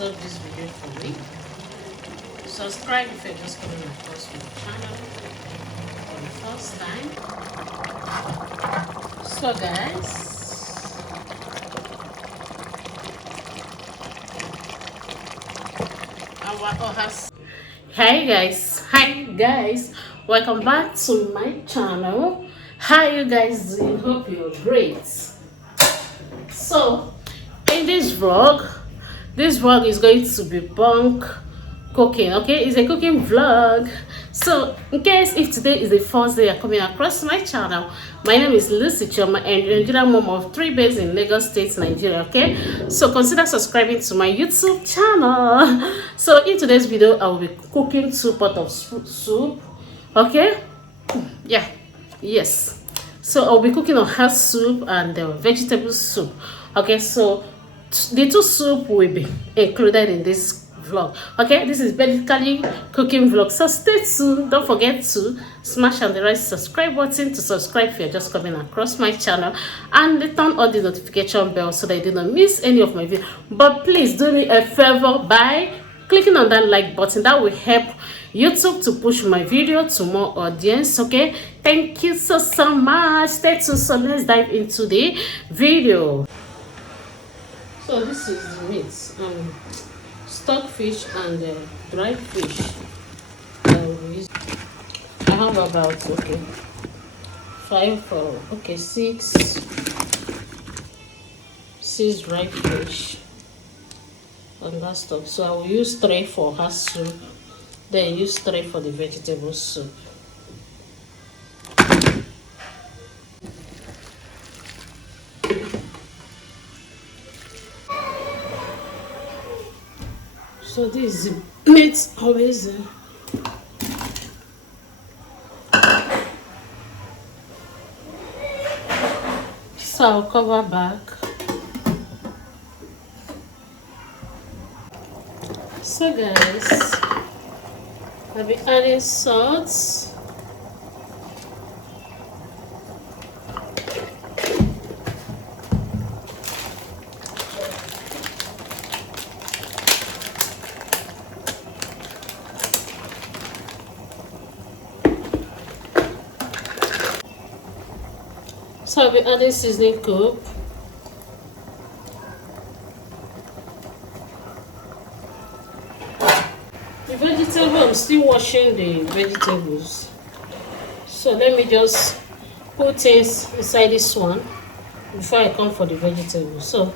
thumbs up this video for me. Subscribe if you're just coming across my channel for the first time. So guys, hi guys, welcome back to my channel. How you guys doing? Hope you're great. So in this vlog is going to be bunk cooking. Okay, it's a cooking vlog. So in case if today is the first day you're coming across my channel, my name is Lucy Choma and you're a Nigerian mom of 3 based in Lagos State, Nigeria. Okay, so consider subscribing to my YouTube channel. So in today's video I will be cooking 2 pots of soup. Okay, yeah, yes, so I'll be cooking a hot soup and vegetable soup. Okay, so the 2 soup will be included in this vlog. Okay, this is basically cooking vlog, so stay tuned. Don't forget to smash on the right subscribe button to subscribe if you're just coming across my channel, and turn on the notification bell so that you do not miss any of my videos. But please do me a favor by clicking on that like button. That will help YouTube to push my video to more audience. Okay, thank you so much. Stay tuned. So let's dive into the video. So this is the meat, stockfish and dried fish. I have about 6 dried fish and that stuff. So I will use 3 for hot soup, then use 3 for the vegetable soup. So this is meat always. So I'll cover back. So guys, I'll be adding salt. So I'll be adding seasoning cube. The vegetable, I'm still washing the vegetables. So let me just put things inside this one before I come for the vegetables. So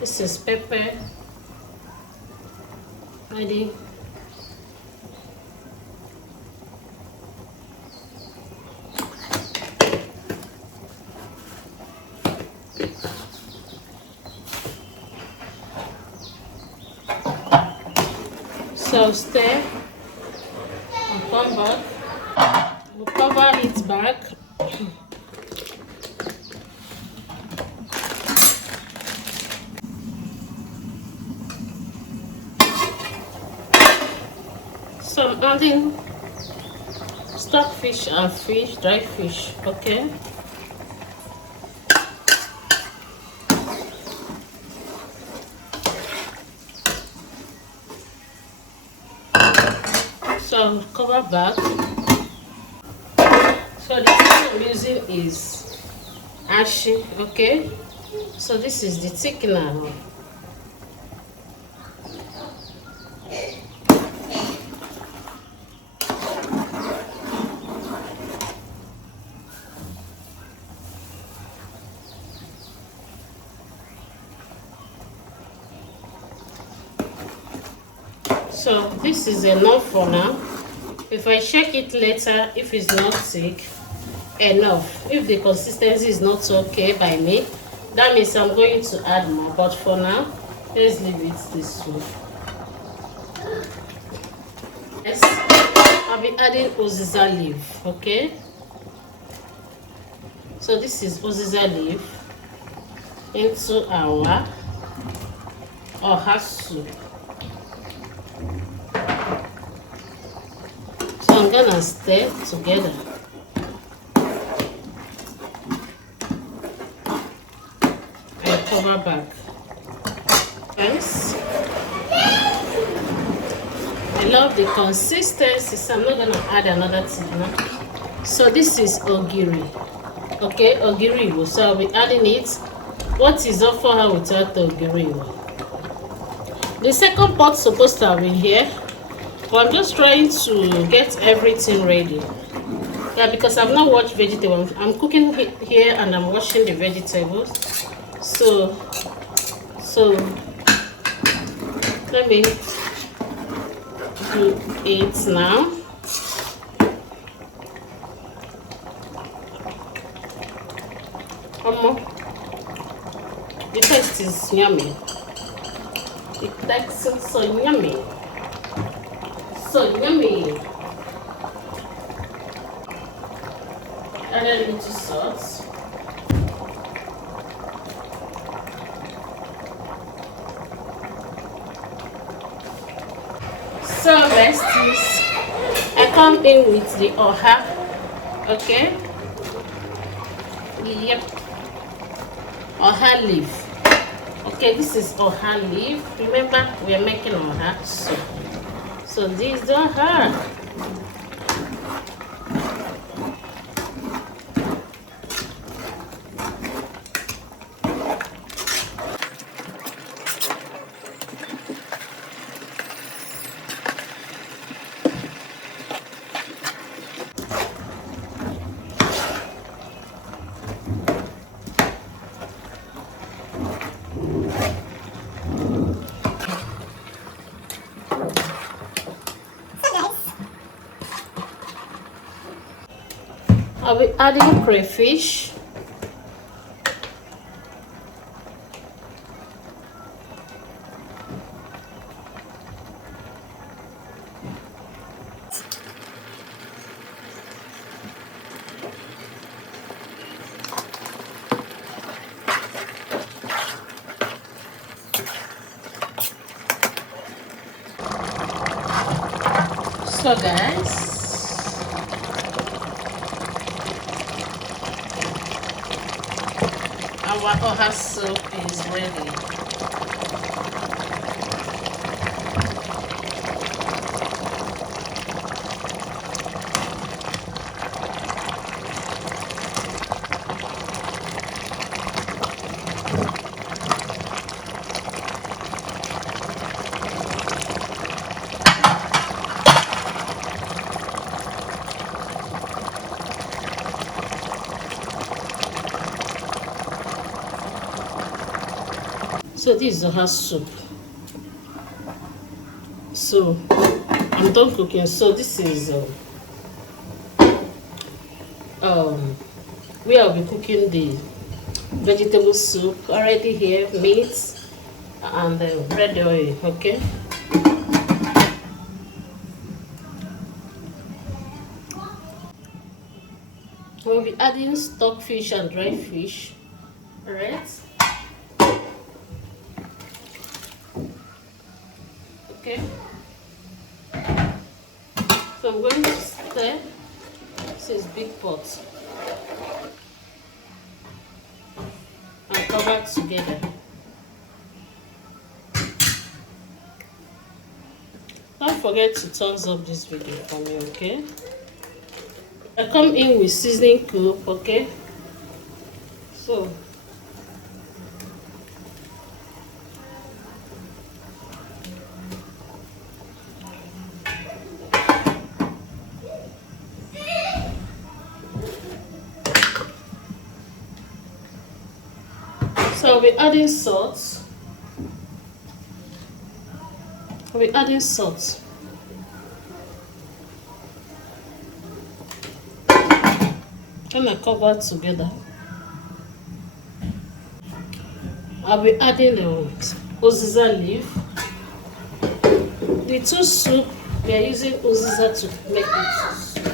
this is pepper. Adding so stir and come back. We'll cover it back. So I'm adding stockfish and fish, dry fish. Okay. So cover back. So the thing I'm using is ashi. Okay, so this is the thickener. So this is enough for now. If I check it later, if it's not thick enough, if the consistency is not okay by me, that means I'm going to add more. But for now, let's leave it this way. Yes, I'll be adding uziza leaf. Okay, so this is uziza leaf into our hot soup. So I'm gonna stir together. And cover back. Yes. love the consistency, so I'm not gonna add another thing now. So this is ogiri. Okay, ogiri. So I'll be adding it. What is ofoha without ogiri? The second pot supposed to have been here, but I'm just trying to get everything ready. Yeah, because I've not washed vegetables. I'm cooking here and I'm washing the vegetables. So let me do it now. The taste is yummy. It tastes so yummy. So yummy. Add a little salt. So besties, I come in with the oha. Okay. Yep. Oha leaf. Okay, this is oha leaf. Remember, we are making oha soup. So this is oha. I'll be adding crayfish. So guys, our oha soup is ready. So this is oha soup. So I'm done cooking. So this is we will be cooking the vegetable soup already here, meat and red oil. Okay. We'll be adding stockfish and dry fish. All right. Okay. So I'm going to stir. This is big pot. And cover together. Don't forget to thumbs up this video for me, okay? I come in with seasoning cube, okay? So I'll be adding salt. I'll be adding salt. Gonna cover together. I'll be adding the uziza leaf. The two soup, we are using uziza to make it soup.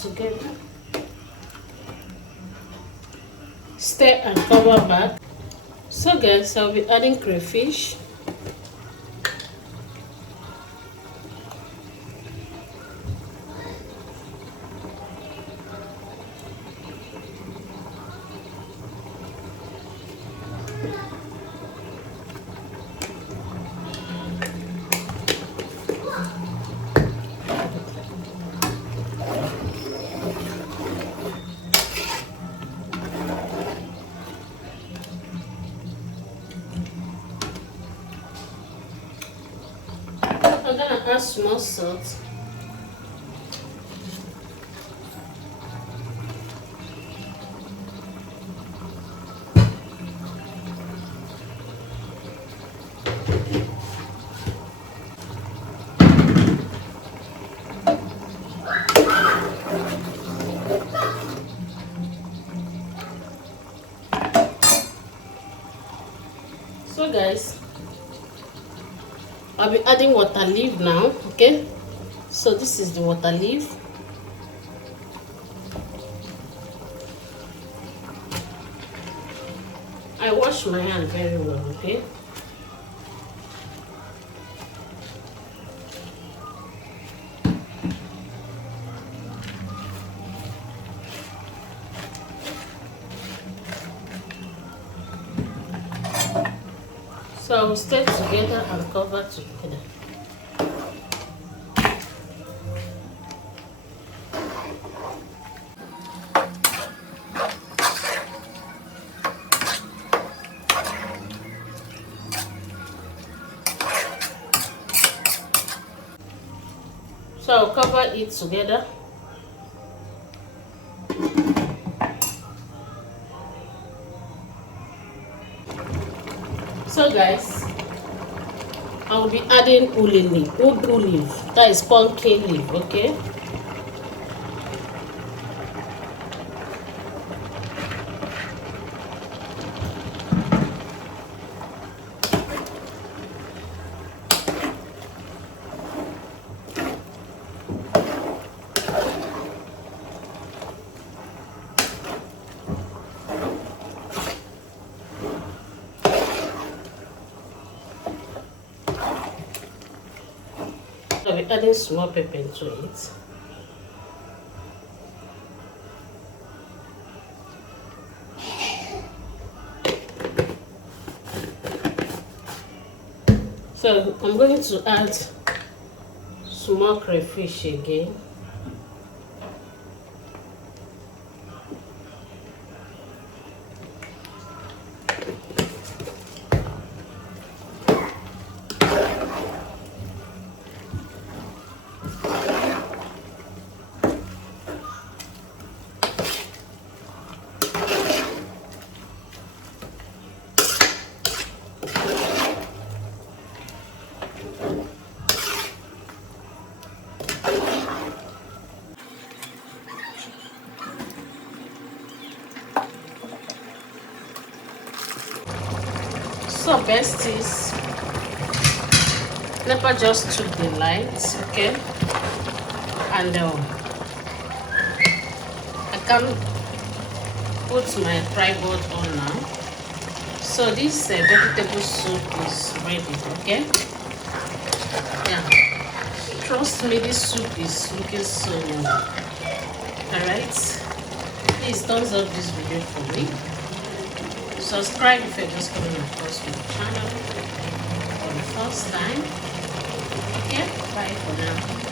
Together, stir and cover back. So guys, I'll be adding crayfish. gonna add small salt. So guys, I'll be adding water leaf now. Okay, so this is the water leaf. I wash my hand very well. Okay, so I'll stir together and cover together. So I'll cover it together. So guys, I will be adding ugu leaf, that is pumpkin leaf. Okay, I'll be adding small pepper into it. So I'm going to add small crayfish again. So besties, Nepa just took the lights, okay, and I can put my tripod on now. So this vegetable soup is ready, okay. Yeah, trust me, this soup is looking so yummy. Alright, please thumbs up this video for me. Subscribe if you're just coming across my channel for the first time. Okay, bye for now.